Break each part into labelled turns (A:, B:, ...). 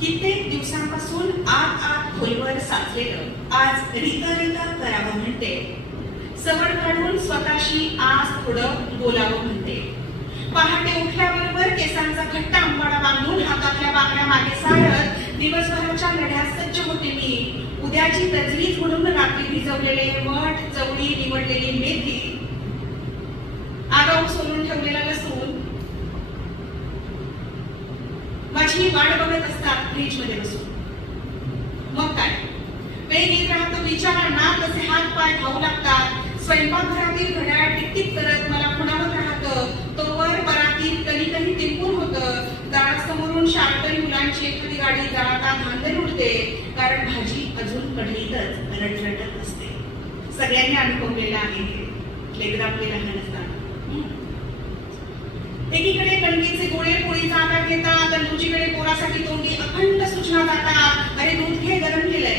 A: कित्येक दिवसांपासून आत आत खोलवर साचलेलं आज रित रीता करावं म्हणते. सवड काढून स्वतःशी आज थोडं बोलावं म्हणते. पहाटे उठल्याबरोबर केसांचा घट्ट आंबाडा बांधून हातातल्या बांगड्या मागे सारत दिवसभराच्या लढ्यात सज्ज होते मी. उद्याची तजवीज म्हणून रात्री भिजवलेले मठ चवळी निवडलेली मेथी. आगाऊ सोलून ठेवलेला लसूण माझी वाट बघत असतात फ्रीजमध्ये बसून. मग काय? वेळ येत राहतो विचारांना तसे हात पाय धावू लागतात. स्वयंपाकघरातील घड्याळ टिकटिक करत मला खुणावत राहतं. तोवर परातील कधी कधी टिपून होतं. दारासमोरून शाळकरी मुलांची एखादी गाडी जाता धांदल उडते. कारण भाजी अजून कढईतच रटरटत असते. सगळ्यांनी अनुभवलेलं आहे हे. लेकर आपले लहान असतात. एकीकडे कणकीचे गोळे पोळीचा आकार घेतात तर दुसरीकडे पोरासाठी तोंडी अखंड सूचना जातात. अरे दूध घे गरम केलंय.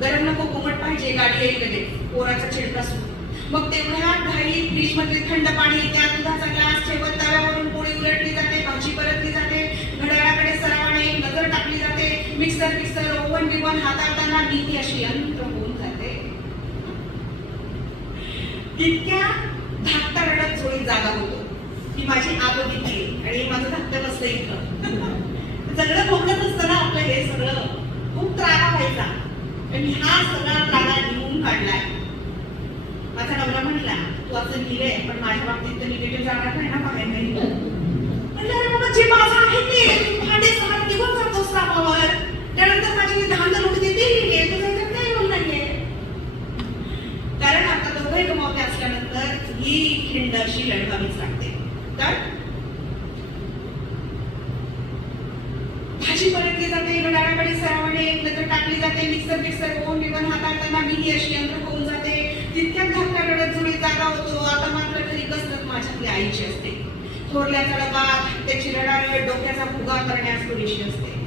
A: गरम नको कोमट पाहिजे गाडी येईल लगेच. पोराचा चिडका सुरू. मग तेवढ्यात घाई फ्रीज मधले थंड पाणी त्या दुधाचा ग्लास ठेवत तव्यावरून पोळी उलटली जाते भाजी परतली जाते घड्याळाकडे सरावाने नजर टाकली जाते मिक्सर मिक्सर ओव्हन बिवन हाताळताना मी ती अशी यंत्र होऊन जाते. तितक्या धाकटा रडत जोडी जागा होतो. की माझी आग दिली आणि माझं धक्क बसलं इथं? सगळं भोगत असतं आपलं हे सगळं खूप त्रागा व्हायचा. आणि हा सगळा त्रागा लिहून काढलाय. माझा नवरा म्हणला तू असं लिहिलंय पण माझ्या बाबतीत तर निगेटिव्ह जाणार नाही ना बाहेर नाही. म्हणलं अरे बाबा जे माझं आहे ते. तू भांडे सगळं निघून जातोस कामावर त्यानंतर माझी धांदल उठते ते लिहिले तुझं याच्यात काही बोल नाहीये. कारण आता दोघे कमावते असल्यानंतर ही खिंड अशी लढवावीच लागते. भाजी परतली जाते डाव्याकडे सरावाने एक टाकली जाते मिक्सर मिक्सर होऊन विमान हाताळताना मी ही अशी यंत्र होऊन जाते. तितक्यात धाकटा डोळ्यात जुळी जागा होतो आता मात्र घरी कसरत माझ्यातली आईची असते. थोरल्याचा डबा त्याची रडारड डोक्याचा फुगा करण्यास पुरेशी असते.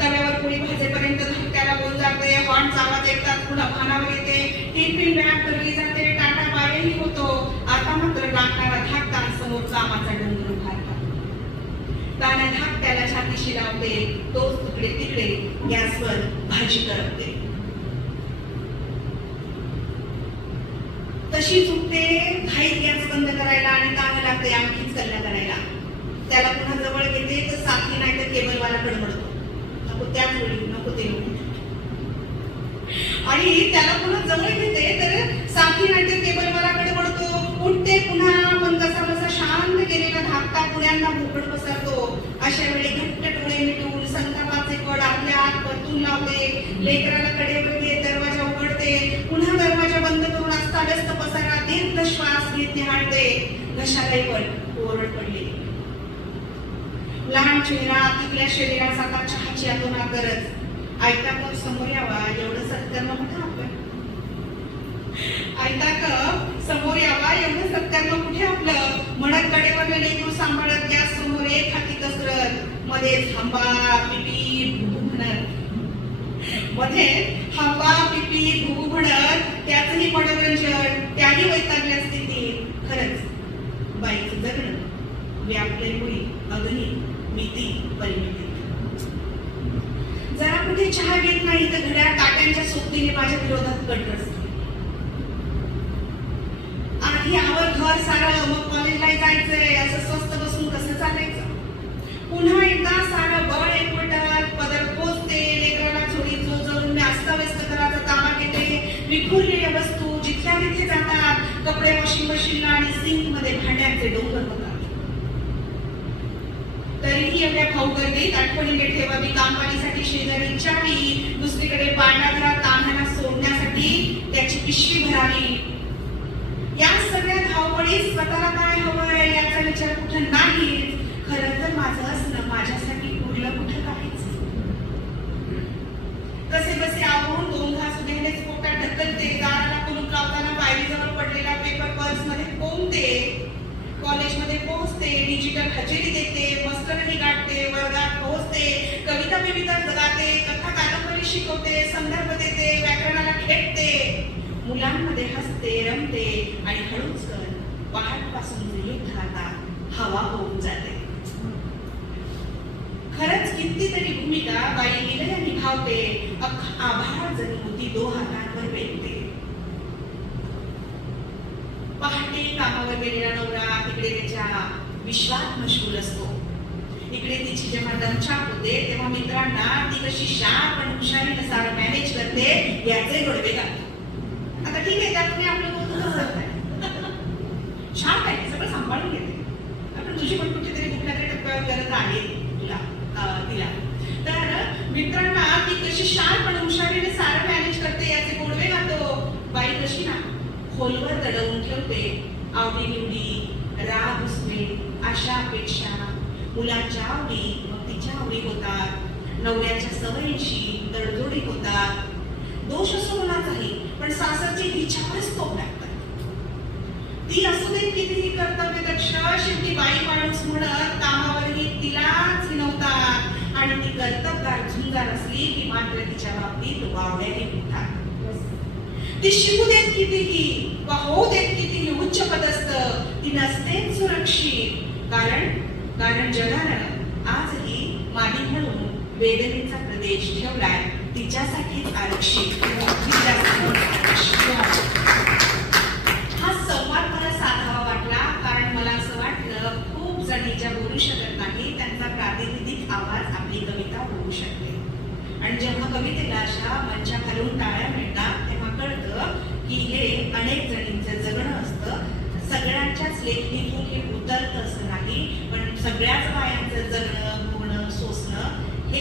A: तव्यावर पोळी भाजेपर्यंत धक्क्याला बोल जाते हॉर्न चालत येतात पुन्हा भानावर येते. टिफिन बॅग भरली जाते टाटा पायही होतो. आता मात्र लागणारा धाक समोर कामाचा डोंगर उभारला ताना त्याला छातीशी लावते तोच तुकडे तिकडे गॅसवर भाजी करपते तशी चुकते घाईत गॅस बंद करायला आणि काम लागते आणखीच कल्ला करायला. त्याला पुन्हा जवळ घेते तर साथी नाही तर केबलवाला कडमडतो. नको त्याच वेळी नको ते आणि त्याला पुन्हा जवळ घेते तर साथी नाही तर केबलवाला कडमडतो. उठते पुन्हा पण कसा शांत केलेला धाकटा पुण्यांना भोकड पसरतो. अशा वेळी घट्ट डोळे मिटून संतापाचे कड आपल्या आत परतून लावते. लेकराला कडे घेत दरवाजा उघडते. पुन्हा दरवाजा बंद करून अस्ताव्यस्त पसारा दीर्घ श्वास घेत निहाळते. घशालाही पण ओरड पडली. लहान चेहरा थकल्या शरीराचा आता चहाची आतोना गरज. ऐकता पण समोर यावा एवढं सत्य नव्हतं आपण आयता का समोर यावा. एवढं सत्याग्रह कुठे आपलं? म्हणत कडेवर लेकरू सांभाळत गॅस समोर एक हाती कसरत. मध्ये थांबा पिपी म्हणत मध्ये हंबा पिपी भुबू म्हणत त्याचही मनोरंजन त्याही वैतागल्या स्थितीत. खरंच बाईचं जगणं व्यापले मुळी अग्नी मिती परिमिती. जरा कुठे चहा घेत नाही तर घड्याळ टाट्यांच्या सोबतीने माझ्या विरोधात कट असते आधी आवर घर सारं मग कॉलेजला जायचंय असं स्वस्त बसून कसं चालायचं? पुन्हा एकदा सारं बळ एकवटत पदर पोचते लेकराला चोरी चोचवून मी अस्ताव्यस्त करायचा ताबा घेते. विखुरलेल्या वस्तू जिथल्या तिथे जातात कपडे वॉशिंग मशीनला आणि सिंकमध्ये भांड्यांचे डोंगर होतात तरीही एवढ्या खाऊ गर्दीत आठवणीने ठेवावी कामवालीसाठी शेजारी चावी दुसरीकडे पाळणाघरात तान्हाना सोडण्यासाठी त्याची पिशवी भरावी. या सगळ्या धावपळीत स्वतःला काय हवंय याचा विचार कुठं नाही खरं तर माझं असणं माझ्यासाठी उरलं कुठं काहीच कसे बसे आवरून दोन घास उद्यानेच पोटात ढकलते दाराला कुलूप लावताना पायरीजवळ पडलेला पेपर पर्समध्ये कोंबते कॉलेजमध्ये पोहोचते डिजिटल हजेरी देते मस्तरही गाठते वर्गात पोहोचते कविता बिविता जगाते कथा कादंबरी शिकवते संदर्भ देते व्याकरणाला खेळते मुलांमध्ये हसते रमते आणि हळूच कण पहाटपासून राहता हवा होऊन जाते खरंच कितीतरी भूमिका बाई लीलया निभावते. अख्खा आभार जरी होती दो हातांवर पेटते पहाटे कामावर गेलेला नवरा तिकडे त्याच्या विश्वात मशगूल असतो. इकडे तिची जेव्हा दमछाक होते तेव्हा मित्रांना ती कशी शार्प आणि हुशारी कसा मॅनेज करते याचे गोडवे घालतो आता ठीक आहे त्यात तुम्ही आपलं कौतुकच करताय शार्प आहे सगळं सांभाळून घेते आपण तुझी पण कुठेतरी कुठल्या तरी टप्प्यावर गरज आहे तुला तिला. तर मित्रांना ती कशी शार्प आणि हुशारीने सारं मॅनेज करते याचे गोडवे घालतो बाई कशी ना खोलवर दडवून ठेवते. आवडी निवडी राग उसने आशा अपेक्षा. मुलांच्या आवडी मग तिच्या आवडी होतात. नवऱ्याच्या सवयींशी तडजोडी होतात. दोष असो मुलाचाही पण सासरची हिच्यावरच तोप लागतात ती असू दे कितीही कर्तव्य दक्ष शेवटी बाई माणूस म्हणत कामावरही तिलाच हिनवतात आणि ती कर्तबगार झुंजार असली की मात्र तिच्या बाबतीत वावड्याने होतात. ती शिकू देत कितीही वा होऊ देत कितीही उच्च पदस्थ ती नसते सुरक्षित. कारण कारण जगानं आजही मादी म्हणून वेदनेचा प्रदेश ठेवलाय तिच्यासाठीच आरक्षित तिच्यासाठी आरक्षित. हा संवाद मला साधावा वाटला कारण मला असं वाटलं खूप जणी ज्या बोलू शकत नाही त्यांचा प्रातिनिधिक आवाज आपली कविता होऊ शकते आणि जेव्हा कवितेला अशा मंचा खालून टाळ्या मिळतात तेव्हा कळतं की हे अनेक जणींचं जगणं असतं. सगळ्यांच्याच लेखणीतून हे उतरतं असं नाही पण सगळ्याच बायांचं जगणं भोगणं सोसणं हे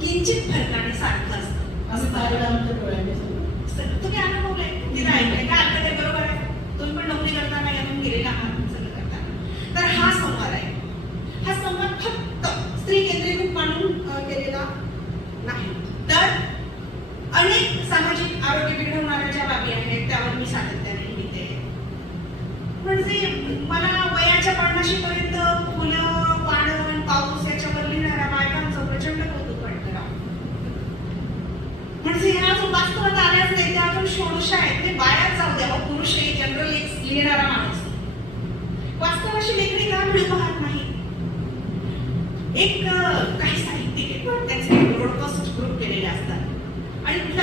A: किंचित फरकाने सारखं असतं.
B: असं
A: तुम्ही अनुभवलंय तिला ऐकलंय का आता ते बरोबर आहे तुम्ही पण नोकरी करताना यातून गेलेला आहात सगळं करताना तर हा संवाद आहे हा संवाद फक्त स्त्री केंद्रीकृत मानून अं, केलेला नाही तर अनेक सामाजिक आरोग्य बिघडवणाऱ्या ज्या बाबी आहेत त्यावर म्हणजे मला वयाच्या पन्नाशी पर्यंत फुलं पानं पाऊस याच्यावर लिहिणाऱ्या बायकांचं प्रचंड कौतुक वाटतं म्हणजे ह्या वास्तवात आल्याच नाही त्या अजून षोडशा आहेत. ते बायाच जाऊ द्या पुरुष हे जनरल एक लिहिणारा माणूस. वास्तवाशी लेखणी का मिळू पाहत नाही? एक काही